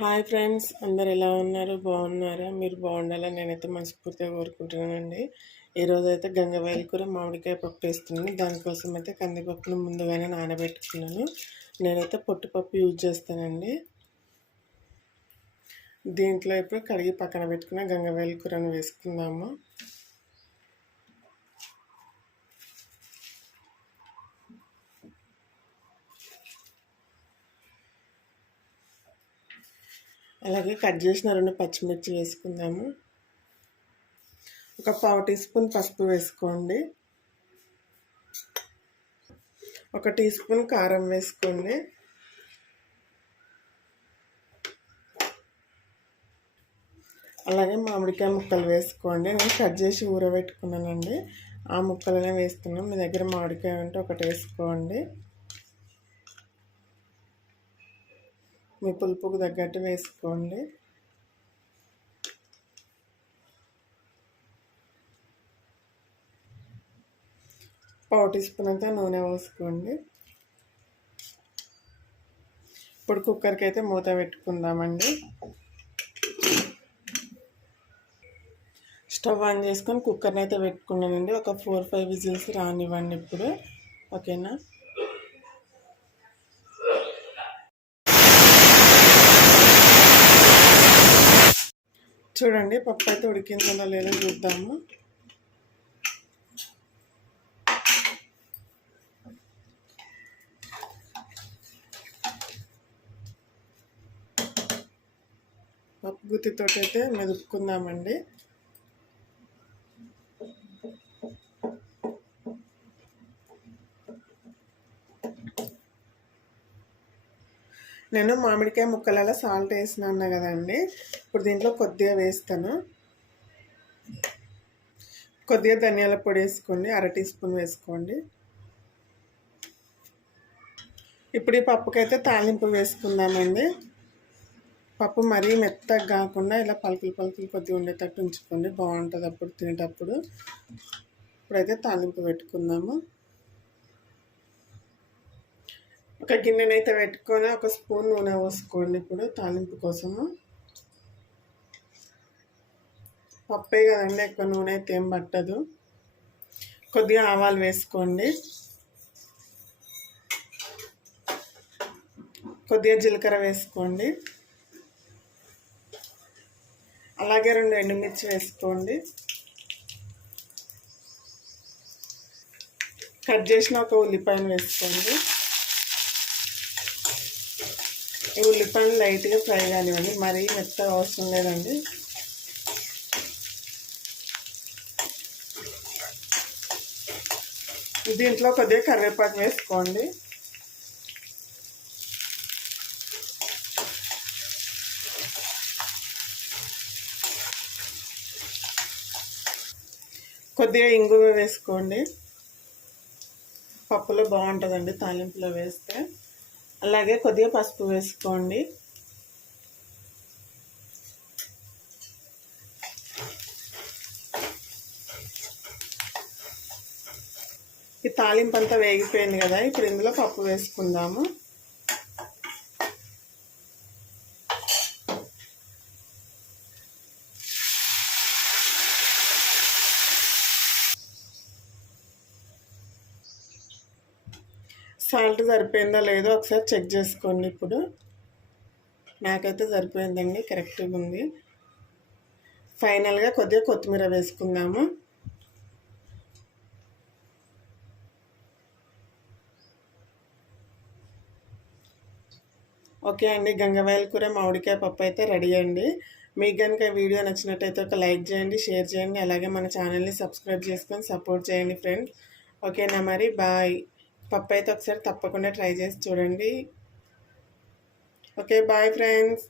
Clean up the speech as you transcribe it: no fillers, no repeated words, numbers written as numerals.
Hi friends, అందరు ఎలా ఉన్నారు? బాగున్నారా? మీరు బాగుండాలని నేనైతే మనస్ఫూర్తిగా కోరుకుంటున్నానండి. ఈరోజు అయితే గంగవాయిల కూర మామిడికాయ పప్పు వేస్తున్నాను. దానికోసం అయితే కందిపప్పును ముందుగానే నానబెట్టుకున్నాను. నేనైతే పొట్టుపప్పు యూజ్ చేస్తానండి. దీంట్లో ఇప్పుడు కడిగి పక్కన పెట్టుకున్న గంగవాయిల కూరను వేసుకుందాము. అలాగే కట్ చేసిన 2 పచ్చిమిర్చి వేసుకుందాము. ఒక 1/2 టీ స్పూన్ పసుపు వేసుకోండి. 1 టీ స్పూన్ కారం వేసుకోండి. అలాగే మామిడికాయ ముక్కలు వేసుకోండి. నేను కట్ చేసి ఊరబెట్టుకున్నానండి. ఆ ముక్కలనే వేస్తున్నాం. మీ దగ్గర మామిడికాయ ఉంటే ఒకటి వేసుకోండి. మీ పులుపుకు తగ్గట్టు వేసుకోండి. పావు టీ స్పూన్ అంతా నూనె పోసుకోండి. ఇప్పుడు కుక్కర్కి అయితే మూత పెట్టుకుందామండి. స్టవ్ ఆన్ చేసుకొని కుక్కర్ని అయితే పెట్టుకున్నానండి. ఒక 4-5 విజిల్స్ రానివ్వండి ఇప్పుడు. ఓకేనా? చూడండి, పప్పు అయితే ఉడికిందో లేదో చూద్దాము. పప్పు గుత్తితో అయితే మెదుపుకుందామండి. నేను మామిడికాయ ముక్కలలో సాల్ట్ వేసినా కదండి. ఇప్పుడు దీంట్లో కొద్దిగా వేస్తాను. కొద్దిగా ధనియాల పొడి వేసుకోండి. 1/2 టీ స్పూన్ వేసుకోండి. ఇప్పుడు ఈ పప్పుకైతే తాలింపు వేసుకుందామండి. పప్పు మరీ మెత్తగా కాకుండా ఇలా పలుకులు కొద్దిగా ఉండేటట్టు ఉంచుకోండి. బాగుంటుంది అప్పుడు తినేటప్పుడు. ఇప్పుడైతే తాలింపు పెట్టుకుందాము. ఒక గిన్నెనైతే పెట్టుకొని 1 స్పూన్ నూనె పోసుకోండి. ఇప్పుడు తాలింపు కోసము. పప్పే కదండి, ఎక్కువ నూనె అయితే ఏం పట్టదు. కొద్దిగా ఆవాలు వేసుకోండి. కొద్దిగా జీలకర్ర వేసుకోండి. అలాగే 2 ఎండుమిర్చి వేసుకోండి. కట్ చేసిన ఒక ఉల్లిపాయను వేసుకోండి. ఈ ఉల్లిపాయలు లైట్గా ఫ్రై కానివ్వండి, మరీ మెత్తగా అవసరం లేదండి. దీంట్లో కొద్దిగా కరివేపాకు వేసుకోండి. కొద్దిగా ఇంగువ వేసుకోండి. పప్పులో బాగుంటుందండి తాలింపులో వేస్తే. అలాగే కొద్దిగా పసుపు వేసుకోండి. ఈ తాలింపు అంతా వేగిపోయింది కదా, ఇప్పుడు ఇందులో పప్పు వేసుకుందాము. సాల్ట్ సరిపోయిందో లేదో ఒకసారి చెక్ చేసుకోండి. ఇప్పుడు నాకైతే సరిపోయిందండి, కరెక్ట్గా ఉంది. ఫైనల్గా కొద్దిగా కొత్తిమీర వేసుకుందాము. ఓకే అండి, గంగవాయిల కూర మామిడికాయ పప్పు అయితే రెడీ అండి. మీకు కనుక వీడియో నచ్చినట్టయితే ఒక లైక్ చేయండి, షేర్ చేయండి. అలాగే మన ఛానల్ని సబ్స్క్రైబ్ చేసుకొని సపోర్ట్ చేయండి ఫ్రెండ్స్. ఓకేనా? మరి బాయ్. పప్పు అయితే ఒకసారి తప్పకుండా ట్రై చేసి చూడండి. Okay, bye friends.